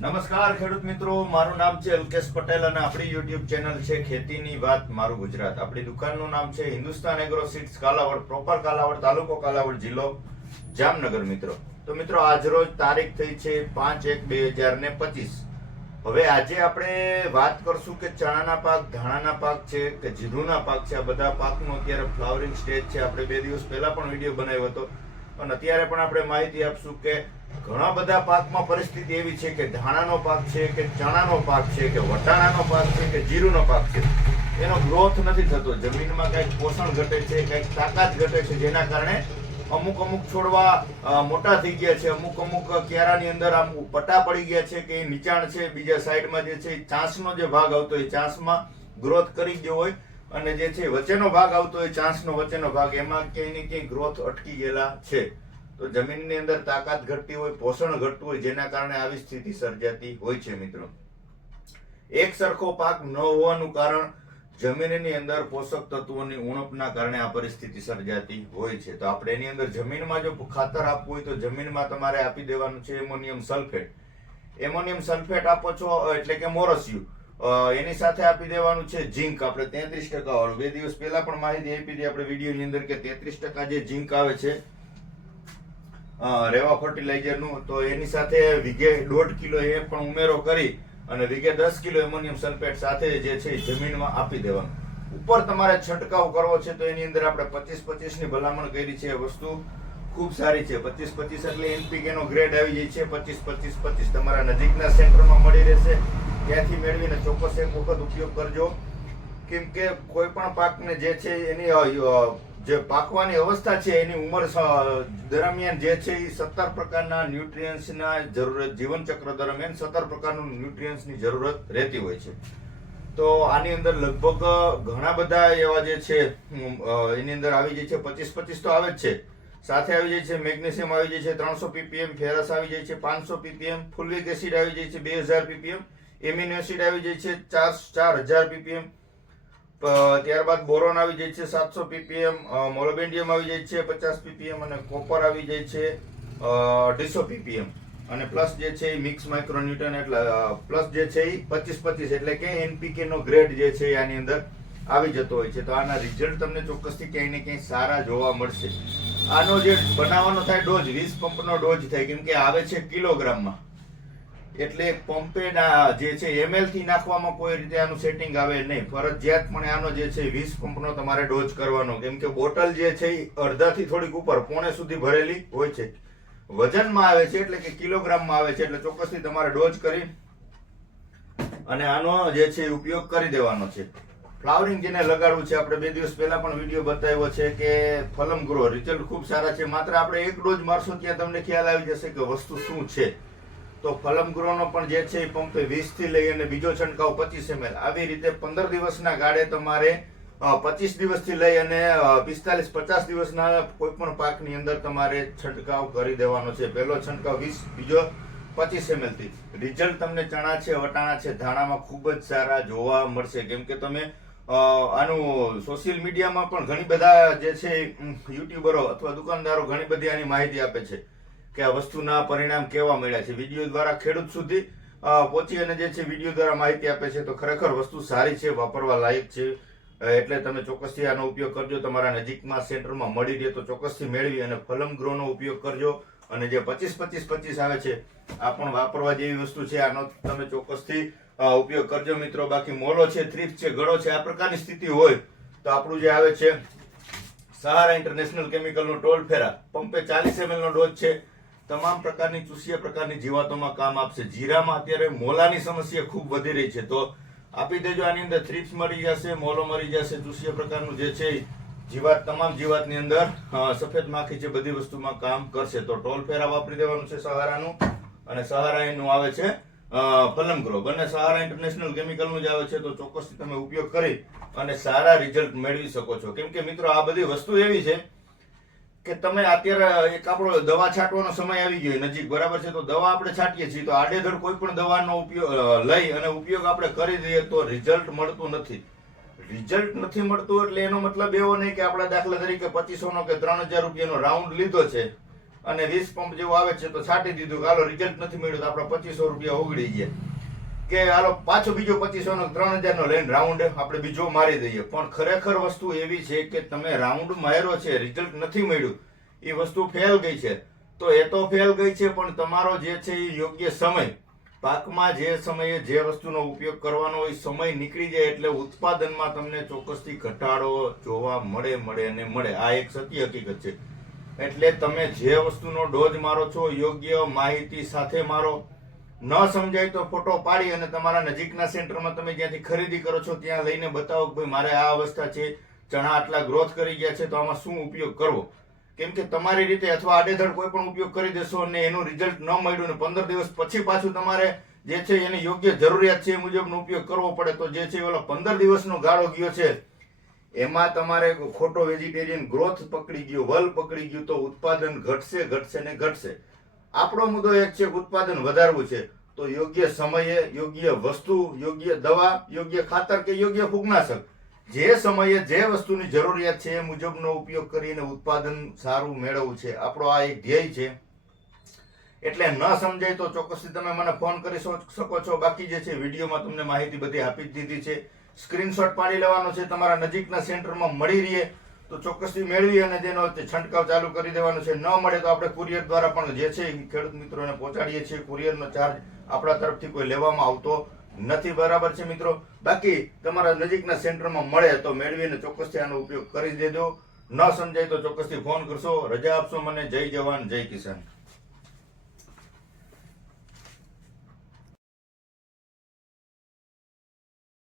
નમસ્કાર ખેડૂત મિત્રો, મારું નામ છે અલ્કેશ પટેલ અને આપણી યુટ્યુબ ચેનલ છે ખેતીની વાત મારું ગુજરાત. આપણી દુકાનનું નામ છે Hindustan agro seeds Kalavad, proper Kalavad, તાલુકો કાલાવડ, જિલ્લો જામનગર. મિત્રો તો મિત્રો આજરોજ તારીખ થઈ છે 5/1/2025. હવે આજે આપણે વાત કરશું કે ચણાના પાક, ધાણાના પાક છે કે જીરુના પાક છે. આ બધા પાકનો અત્યારે ફ્લાવરિંગ સ્ટેજ છે. આપણે 2 દિવસ પહેલા પણ વિડીયો બનાવ્યો હતો અને અત્યારે પણ આપણે માહિતી આપશું કે ઘણા બધા પાકમાં પરિસ્થિતિ એવી છે કે ધાણાનો પાક છે કે ચણાનો પાક છે કે વટાણાનો પાક છે કે જીરુનો પાક છે, એનો ગ્રોથ નથી થતો. જમીનમાં કંઈક પોષણ ઘટે છે, કંઈક તાકાત ઘટે છે, જેના કારણે અમુક છોડવા મોટા થઈ ગયા છે, અમુક ક્યારાની અંદર આમ પટ્ટા પડી ગયા છે કે નીચાણ છે. બીજા સાઈડમાં જે છે ચાંસનો જે ભાગ આવતો હોય, ચાંસમાં ગ્રોથ કરી ગયો હોય અને જે છે વચ્ચેનો ભાગ આવતો હોય, ચાંસનો વચ્ચેનો ભાગ, એમાં ક્યાંય ને ક્યાંય ગ્રોથ અટકી ગયેલા છે. તો જમીનની અંદર તાકાત ઘટતી હોય, પોષણ ઘટતું હોય, જેના કારણે આવી સ્થિતિ સર્જાતી હોય છે. મિત્રો, એક સરખો પાક ન હોવાનું કારણ જમીનની અંદર પોષક તત્વોની ઉણપના કારણે આ પરિસ્થિતિ સર્જાતી હોય છે. તો આપણે એની અંદર જમીનમાં જો ખાતર આપવું હોય તો જમીનમાં તમારે આપી દેવાનું છે એમોનિયમ સલ્ફેટ. એમોનિયમ સલ્ફેટ આપો છો એટલે કે મોરસિયું. એની સાથે આપી દેવાનું છે ઝીંક. આપણે 33% વાળું 2 દિવસ પહેલા પણ માહિતી આપી હતી આપણે વિડીયોની અંદર કે 33% જે ઝીંક આવે છે રેવા ફર્ટિલાઇઝર નું, તો એની સાથે વીઘે 1.5 કિલો એ પણ ઉમેરો કરી અને વીઘે 10 કિલો એમોનિયમ સલ્ફેટ સાથે જે છે જમીનમાં આપી દેવાનું. ઉપર તમારે છંટકાવ કરવો છે તો એની અંદર આપણે 25-25 ની ભલામણ કરી છે. એ વસ્તુ ખૂબ સારી છે. 25-25 એટલે એનપીકે નો ગ્રેડ આવી જાય છે. 25-25-25 તમારા નજીકના સેન્ટરમાં મળી રહેશે, ત્યાંથી મેળવીને ચોક્કસ એક વખત ઉપયોગ કરજો. કેમ કે કોઈ પણ પાકને જે છે એની જે પાકવાની અવસ્થા છે એની ઉંમર દરમિયાન જે છે એ 17 પ્રકારના ન્યુટ્રિયન્ટ્સના જરૂરત, જીવનચક્ર દરમિયાન 17 પ્રકારનું ન્યુટ્રિયન્ટ્સની જરૂરત રહેતી હોય છે. તો આની અંદર લગભગ ઘણા બધા એવા જે છે એની અંદર આવી જાય છે. 25-25 તો આવે જ છે, સાથે આવી જાય છે મેગ્નેશિયમ આવી જાય છે 300 ppm, ફેરસ આવી જાય છે 500 ppm, ફોલિક એસિડ આવી જાય છે 2000 ppm, એમિનો એસિડ આવી જાય છે 4000 ppm, ત્યારબાદ બોરોન આવી જાય છે 700 ppm, મોલોબેન્ડિયમ આવી જાય છે 50 ppm અને કોપર આવી જાય છે 250 ppm અને પ્લસ જે છે એ મિક્સ માઇક્રોન્યુટ્રન એટલે પ્લસ જે છે એ 25-25 એટલે કે એનપીકે નો ગ્રેડ જે છે આની અંદર આવી જતો હોય છે. તો આના રિઝલ્ટ તમને ચોક્કસથી ક્યાંય ને ક્યાંય સારા જોવા મળશે. આનો જે બનાવવાનો થાય ડોઝ 20 પંપનો ડોઝ થાય, કેમ કે આવે છે કિલોગ્રામમાં, એટલે પંપે જે છે એમએલ થી નાખવામાં કોઈ રીતે આનું સેટિંગ આવે નહીં. ફરજિયાતપણે આનો જે છે 20 પંપનો તમારે ડોઝ કરવાનો, કેમ કે બોટલ જે છે એ અડધાથી થોડીક ઉપર પોણે સુધી ભરેલી હોય છે. વજનમાં આવે છે એટલે કે કિલોગ્રામમાં આવે છે, એટલે ચોક્કસથી તમારે ડોઝ કરી અને આનો જે છે ઉપયોગ કરી દેવાનો છે. ફ્લાવરિંગ જેને લગાડવું છે, આપણે 2 દિવસ પહેલા પણ વિડીયો બતાવ્યો છે કે ફલમ ગ્રો રિઝલ્ટ ખૂબ સારા છે. માત્ર આપણે એક ડોઝ મારશો ત્યાં તમને ખ્યાલ આવી જશે કે વસ્તુ શું છે. તો ફલમ ગ્રોનો પણ જે છે એ પંપે 20 થી લઈ અને બીજો છંટકાવ 25 ml, આવી રીતે 15 દિવસના ગાળે તમારે 25 દિવસથી લઈ અને 45-50 દિવસના કોઈ પણ પાકની અંદર તમારે છંટકાવ કરી દેવાનો છે. પહેલો છંટકાવ 20, બીજો 25 ml થી. રિઝલ્ટ તમને ચણા છે, વટાણા છે, ધાણામાં ખૂબ જ સારા જોવા મળશે. કેમ કે તમે આનું સોશિયલ મીડિયામાં પણ ઘણી બધા જે છે યુટ્યુબરો અથવા દુકાનદારો ઘણી બધી આની માહિતી આપે છે કે આ વસ્તુના પરિણામ કેવા મળ્યા છે. વિડીયો દ્વારા ખેડૂત સુધી પહોંચી અને જે છે વિડીયો દ્વારા માહિતી આપે છે. તો ખરેખર વસ્તુ સારી છે, વાપરવા લાયક છે. એટલે તમે ચોક્કસથી આનો ઉપયોગ કરજો. તમારા નજીકમાં સેન્ટરમાં મળી રહે તો ચોક્કસથી મેળવી અને ફલમ ગ્રોનો ઉપયોગ કરજો. અને જે 25-25-25 આવે છે આ પણ વાપરવા જેવી વસ્તુ છે, આનો તમે ચોક્કસથી ઉપયોગ કરજો મિત્રો. બાકી મોલો છે, થ્રીપ્સ છે, ગળો છે, આ પ્રકારની સ્થિતિ હોય તો આપણું જે આવે છે સહારા ઇન્ટરનેશનલ કેમિકલનો ટોલ ફેરા પંપે 40 ml નો ડોઝ છે. તમામ પ્રકારની ચૂસિયા પ્રકારની જીવાતોમાં કામ આપશે. જીરામાં અત્યારે મોલાની સમસ્યા ખૂબ વધી રહી છે, તો આપી દેજો. આની અંદર થ્રીપ્સ મરી જશે, મોલો મરી જશે, ચૂસિયા પ્રકારનું જે છે જીવાત, તમામ જીવાતની અંદર સફેદ માખી છે, બધી વસ્તુમાં કામ કરશે. તો ટોલ ફેરા વાપરી દેવાનું છે સહારાનું, અને સહારા એનું આવે છે ફલમ ગ્રો. બંને સહારા ઇન્ટરનેશનલ કેમિકલનું જ આવે છે. તો ચોક્કસથી તમે ઉપયોગ કરી અને સારા રિઝલ્ટ મેળવી શકો છો. કેમ કે મિત્રો આ બધી વસ્તુ એવી છે કે તમે અત્યારે એક આપણો દવા છાંટવાનો સમય આવી ગયો નજીક, બરાબર છે, તો દવા આપણે છાંટીએ છીએ તો આડેધડ કોઈ પણ દવાનો ઉપયોગ લઈ અને ઉપયોગ આપણે કરી દઈએ તો રિઝલ્ટ મળતું નથી. રિઝલ્ટ નથી મળતું એટલે એનો મતલબ એવો નહીં કે આપણે દાખલા તરીકે 2500નો કે 3000 રૂપિયાનો રાઉન્ડ લીધો છે અને 20 પંપ જેવું આવે છે તો છાંટી દીધું કે હાલો રિઝલ્ટ નથી મળ્યું તો આપણા 2500 રૂપિયા ઉગડી ગયા, કે હાલો પાછો બીજો 2500 નો 3000 નો લઈને રાઉન્ડ આપણે બીજો મારી દઈએ. પણ ખરેખર વસ્તુ એવી છે કે તમે રાઉન્ડ માર્યો છે, રિઝલ્ટ નથી મળ્યું, એ વસ્તુ ફેલ ગઈ છે. તો એ તો ફેલ ગઈ છે, પણ તમારો જે છે એ યોગ્ય સમય, પાકમાં જે સમયે જે વસ્તુનો ઉપયોગ કરવાનો હોય સમય નીકળી જાય એટલે ઉત્પાદનમાં તમને ચોક્કસથી ઘટાડો જોવા મળે. આ એક સત્ય હકીકત છે. એટલે તમે જે વસ્તુનો ડોઝ મારો છો યોગ્ય માહિતી સાથે મારો. ન સમજાય તો ફોટો પાડી અને તમારા નજીકના સેન્ટરમાં તમે જ્યાંથી ખરીદી કરો છો ત્યાં લઈને બતાવો કે ભાઈ મારે આ અવસ્થા છે, ચણા આટલા ગ્રોથ કરી ગયા છે, તો આમાં શું ઉપયોગ કરવો. કેમ કે તમારી રીતે અથવા આડેધડ કોઈ પણ ઉપયોગ કરી દેશો અને એનું રિઝલ્ટ ન મળ્યું ને 15 દિવસ પછી પાછું તમારે જે છે એની યોગ્ય જરૂરિયાત છે એ મુજબનો ઉપયોગ કરવો પડે, તો જે છે ઓલો 15 દિવસનો ગાળો ગયો છે એમાં તમારે ખોટો વેજીટેરિયન ગ્રોથ પકડી ગયો, વલ પકડી ગયું, તો ઉત્પાદન ઘટશે. આપણો મુદ્દો એક છે કે ઉત્પાદન વધારવું છે, તો યોગ્ય સમયે યોગ્ય વસ્તુ, યોગ્ય દવા, યોગ્ય ખાતર કે યોગ્ય ફૂગનાશક, જે સમયે જે વસ્તુની જરૂરિયાત છે એ મુજબનો ઉપયોગ કરીને ઉત્પાદન સારું મેળવવું છે. આપણો આ એક ધ્યેય છે. એટલે ન સમજાય તો ચોક્કસથી તમે મને ફોન કરી શકો છો. બાકી જે છે વિડીયોમાં તમને માહિતી બધી આપી જ દીધી છે. સ્ક્રીનશોટ પાડી લેવાનો છે, તમારા નજીકના સેન્ટરમાં મળી રહે તો ચોક્કસથી મેળવી અને તેનો છંટકાવ ચાલુ કરી દેવાનો છે. ન મળે તો આપણે કુરિયર દ્વારા પણ જે છે ખેડૂત મિત્રોને પહોંચાડીએ છીએ. કુરિયરનો ચાર્જ આપણા તરફથી કોઈ લેવામાં આવતો નથી. બરાબર છે મિત્રો. બાકી તમારા નજીકના સેન્ટરમાં મળે તો મેળવીને ચોક્કસથી આનો ઉપયોગ કરી દેજો. ન સમજાય તો ચોક્કસથી ફોન કરશો. રજા આપશો મને. જય જવાન જય કિસાન.